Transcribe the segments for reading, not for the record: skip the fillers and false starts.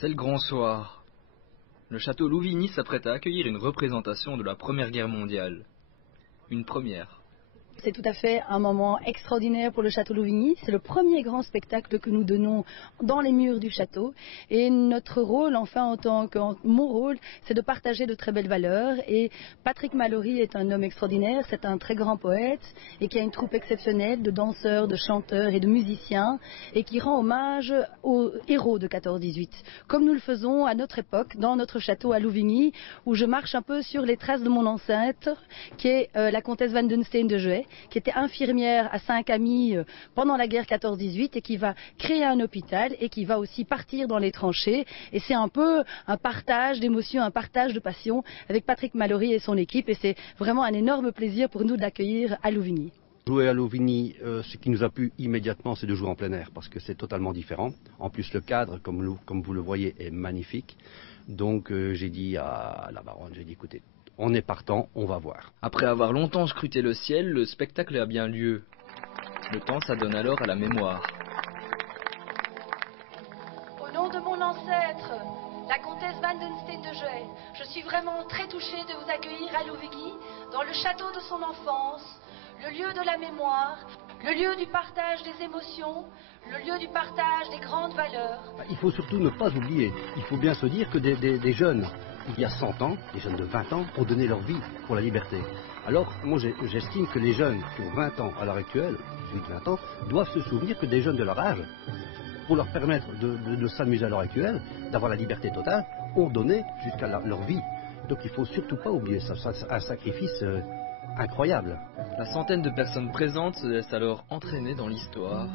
C'est le grand soir. Le château Louvigny s'apprête à accueillir une représentation de la Première Guerre mondiale. Une première. C'est tout à fait un moment extraordinaire pour le château Louvigny. C'est le premier grand spectacle que nous donnons dans les murs du château. Et notre rôle, enfin, mon rôle, c'est de partager de très belles valeurs. Et Patrick Mallory est un homme extraordinaire, c'est un très grand poète et qui a une troupe exceptionnelle de danseurs, de chanteurs et de musiciens et qui rend hommage aux héros de 14-18. Comme nous le faisons à notre époque, dans notre château à Louvigny, où je marche un peu sur les traces de mon ancêtre, qui est la comtesse Van den Steen de Joët, qui était infirmière à Saint-Camille pendant la guerre 14-18 et qui va créer un hôpital et qui va aussi partir dans les tranchées. Et c'est un peu un partage d'émotions, un partage de passion avec Patrick Mallory et son équipe. Et c'est vraiment un énorme plaisir pour nous de l'accueillir à Louvigny. Jouer à Louvigny, ce qui nous a plu immédiatement, c'est de jouer en plein air, parce que c'est totalement différent. En plus, le cadre, comme vous le voyez, est magnifique. Donc j'ai dit à la baronne, j'ai dit, écoutez, on est partant, on va voir. Après avoir longtemps scruté le ciel, le spectacle a bien lieu. Le temps s'adonne alors à la mémoire. Au nom de mon ancêtre, la comtesse Van den Steen de Joët, je suis vraiment très touchée de vous accueillir à Louvigny, dans le château de son enfance, le lieu de la mémoire, le lieu du partage des émotions, le lieu du partage des grandes valeurs. Il faut surtout ne pas oublier, il faut bien se dire que des jeunes, il y a 100 ans, des jeunes de 20 ans, ont donné leur vie pour la liberté. Alors, moi j'estime que les jeunes qui ont 20 ans à l'heure actuelle, 18-20 ans, doivent se souvenir que des jeunes de leur âge, pour leur permettre de s'amuser à l'heure actuelle, d'avoir la liberté totale, ont donné jusqu'à leur vie. Donc il ne faut surtout pas oublier ça, c'est un sacrifice incroyable. La centaine de personnes présentes se laisse alors entraîner dans l'histoire,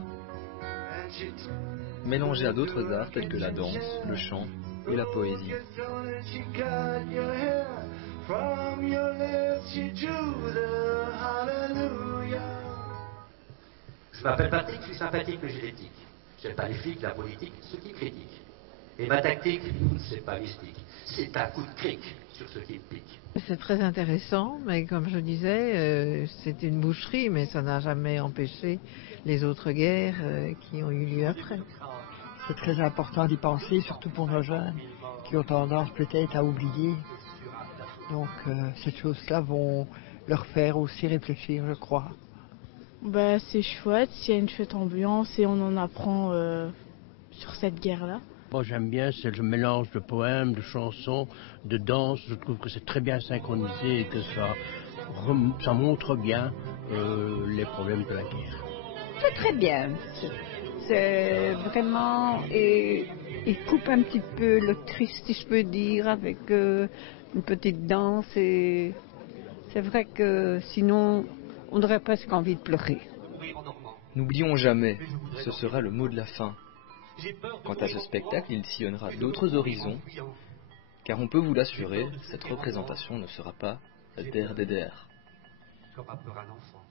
mélangée à d'autres arts tels que la danse, le chant et la poésie. Je m'appelle Patrick, je suis sympathique mais génétique. J'aime pas les flics, la politique, ceux qui critiquent. Et ma tactique, c'est pas mystique, c'est un coup de cric sur ceux qui me piquent. C'est très intéressant, mais comme je disais, c'est une boucherie, mais ça n'a jamais empêché les autres guerres qui ont eu lieu après. C'est très important d'y penser, surtout pour nos jeunes, qui ont tendance peut-être à oublier. Donc ces choses-là vont leur faire aussi réfléchir, je crois. C'est chouette, il y a une chouette ambiance et on en apprend sur cette guerre-là. Moi j'aime bien, c'est le mélange de poèmes, de chansons, de danse. Je trouve que c'est très bien synchronisé et que ça montre bien les problèmes de la guerre. C'est très bien. C'est vraiment... il coupe un petit peu le triste, si je peux dire, avec une petite danse. Et c'est vrai que sinon, on aurait presque envie de pleurer. N'oublions jamais, ce sera le mot de la fin. Quant à ce spectacle, il sillonnera d'autres horizons, car on peut vous l'assurer, cette représentation ne sera pas der. Comme a peur un enfant.